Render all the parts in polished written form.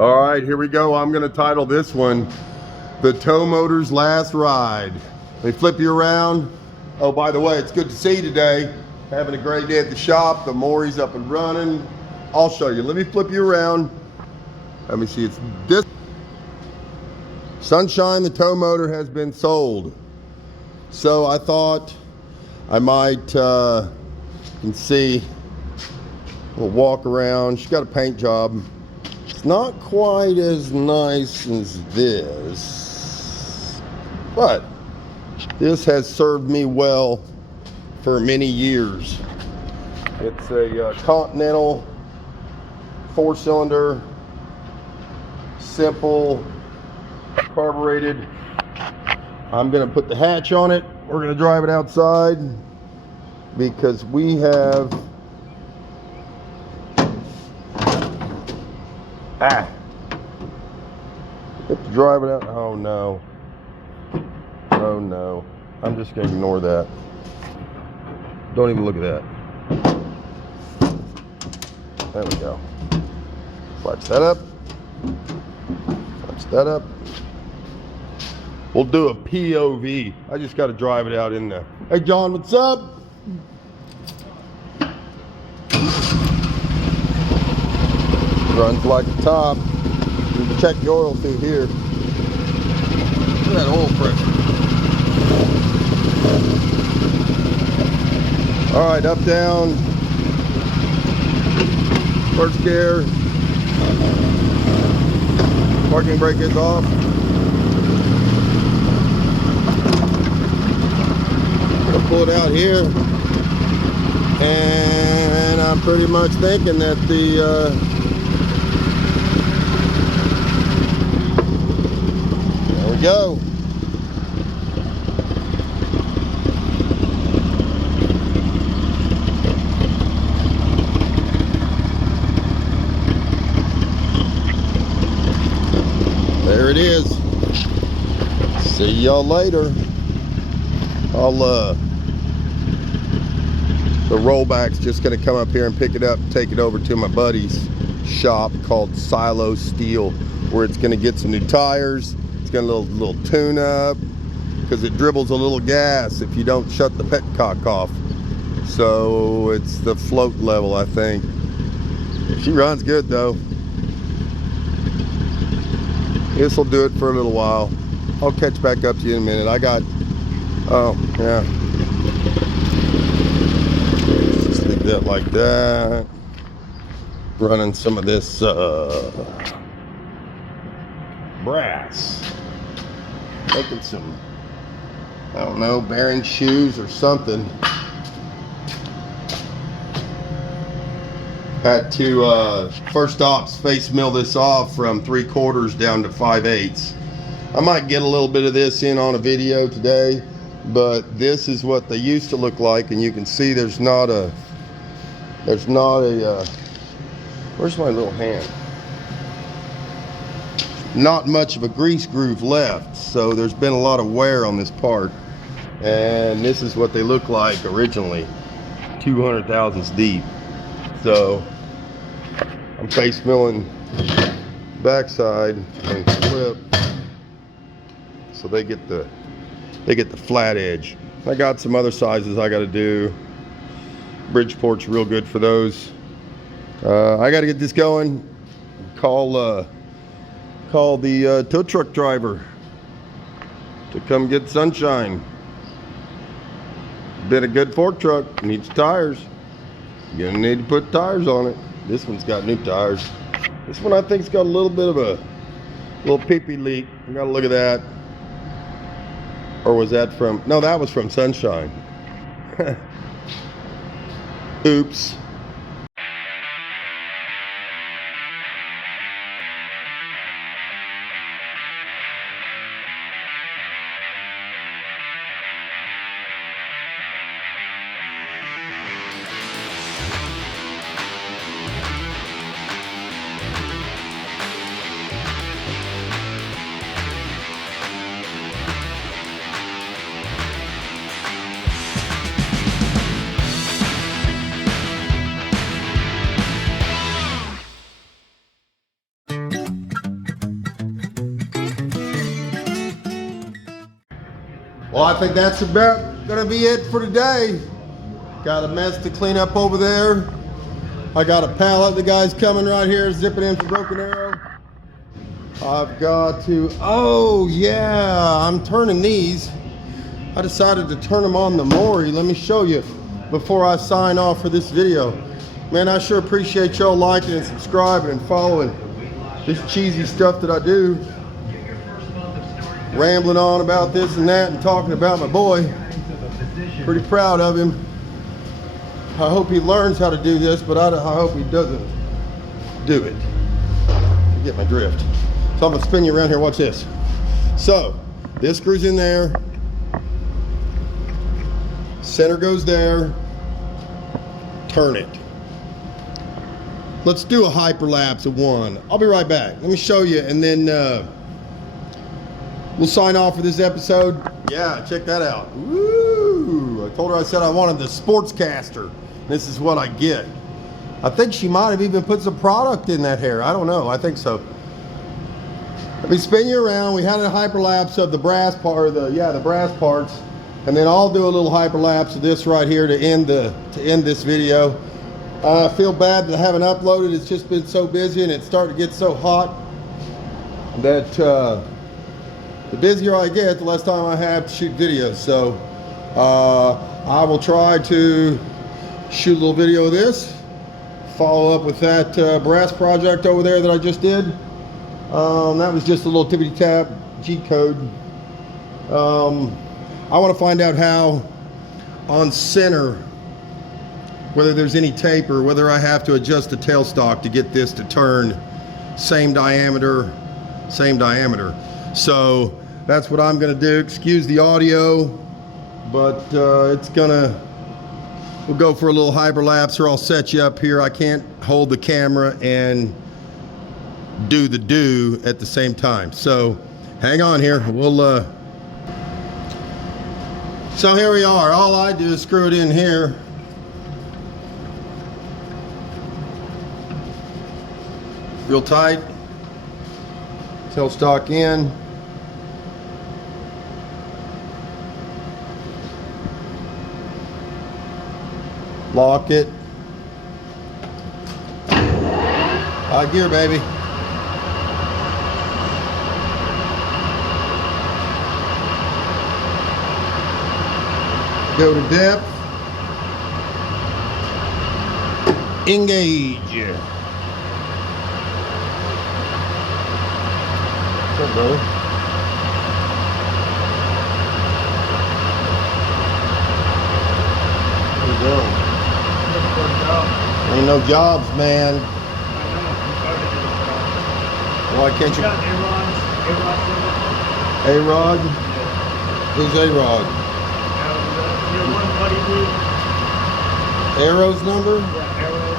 All right, here we go. I'm gonna title this one, The Towmotors Last Ride. Let me flip you around. Oh, by the way, it's good to see you today. Having a great day at the shop. The mori's up and running. I'll show you. Let me flip you around. Let me see, it's this. Sunshine, the tow motor has been sold. So I thought I might, you can see, we'll walk around. She's got a paint job. It's not quite as nice as this, but this has served me well for many years. It's a Continental 4-cylinder, simple, carbureted. I'm gonna put the hatch on it. We're gonna drive it outside because we have have to drive it out. Oh no. Oh no. I'm just gonna ignore that. Don't even look at that. There we go. Flash that up. Flash that up. We'll do a POV. I just got to drive it out in there. Hey John, what's up? Runs like a top. You can check the oil through here. Look at that oil pressure. All right, up, down. First gear. Parking brake is off. Gonna pull it out here. And I'm pretty much thinking that the there we go. There it is. See y'all later. The rollback's just gonna come up here and pick it up and take it over to my buddy's shop called Silo Steel, where it's gonna get some new tires. It's got a little tune up because it dribbles a little gas if you don't shut the petcock off. So it's the float level, I think. She runs good though. This will do it for a little while. I'll catch back up to you in a minute. Oh yeah. Just leave that like that. Running some of this brass. Making some, I don't know, bearing shoes or something. Had to first off face mill this off from 3/4 down to 5/8. I might get a little bit of this in on a video today, but this is what they used to look like, and you can see there's not a where's my little hand? Not much of a grease groove left, so there's been a lot of wear on this part, and this is what they look like originally, 200 thousandths deep. So I'm face milling backside and flip, so they get the flat edge. I got some other sizes I got to do. Bridgeport's real good for those. I got to get this going. Call the tow truck driver to come get Sunshine. Been a good fork truck, needs tires. You're gonna need to put tires on it. This one's got new tires. This one I think's got a little bit of a little pee-pee leak. You gotta look at that. Or was that from, no, that was from Sunshine. Oops. Well, I think that's about gonna be it for today. Got a mess to clean up over there. I got a pallet. The guy's coming right here, zipping in for Broken Arrow. I've got to, oh yeah, I'm turning these. I decided to turn them on the Mori. Let me show you before I sign off for this video. Man, I sure appreciate y'all liking and subscribing and following this cheesy stuff that I do. Rambling on about this and that and talking about my boy. Pretty proud of him. I hope he learns how to do this, but I hope he doesn't do it. You get my drift. So I'm gonna spin you around here, watch this. So, this screws in there. Center goes there. Turn it. Let's do a hyperlapse of one. I'll be right back. Let me show you and then we'll sign off for this episode. Yeah, check that out. Woo! I told her I said I wanted the sportscaster. This is what I get. I think she might have even put some product in that hair. I don't know. I think so. Let me spin you around. We had a hyperlapse of the brass part, the brass parts, and then I'll do a little hyperlapse of this right here to end this video. I feel bad that I haven't uploaded. It's just been so busy and it's starting to get so hot that the busier I get, the less time I have to shoot videos. So I will try to shoot a little video of this, follow up with that brass project over there that I just did. That was just a little tippity tap G-code. I want to find out how on center, whether there's any taper, whether I have to adjust the tailstock to get this to turn same diameter. So that's what I'm gonna do. Excuse the audio, but we'll go for a little hyperlapse or I'll set you up here. I can't hold the camera and do the do at the same time. So hang on here. So here we are. All I do is screw it in here. Real tight. Tailstock in. Lock it. High gear, baby. Go to depth. Engage. What's up, brother? How you doing? Ain't no jobs, man. Why can't you? A-Rod? Who's A-Rod? Arrow's number? Yeah, Arrow.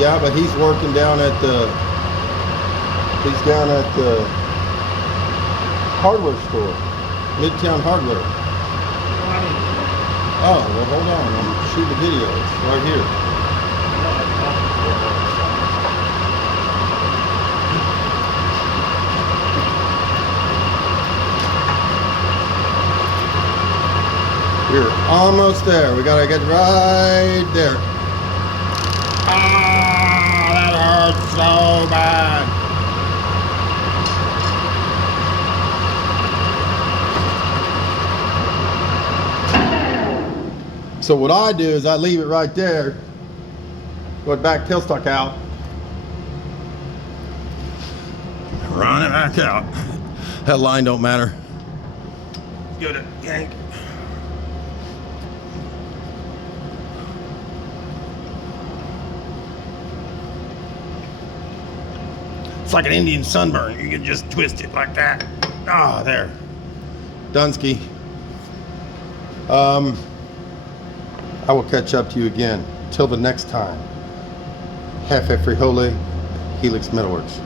Yeah, but he's working down at the hardware store, Midtown Hardware. Oh, well, hold on. I'm shooting a video. It's right here. We're almost there. We gotta get right there. Ah, that hurts so bad. So what I do is I leave it right there. Go back tailstock out. Run it back out. That line don't matter. Go to yank. It's like an Indian sunburn. You can just twist it like that. Ah, there. Dunsky. I will catch up to you again. Till the next time. Jefe Frijole, Helix Metalworks.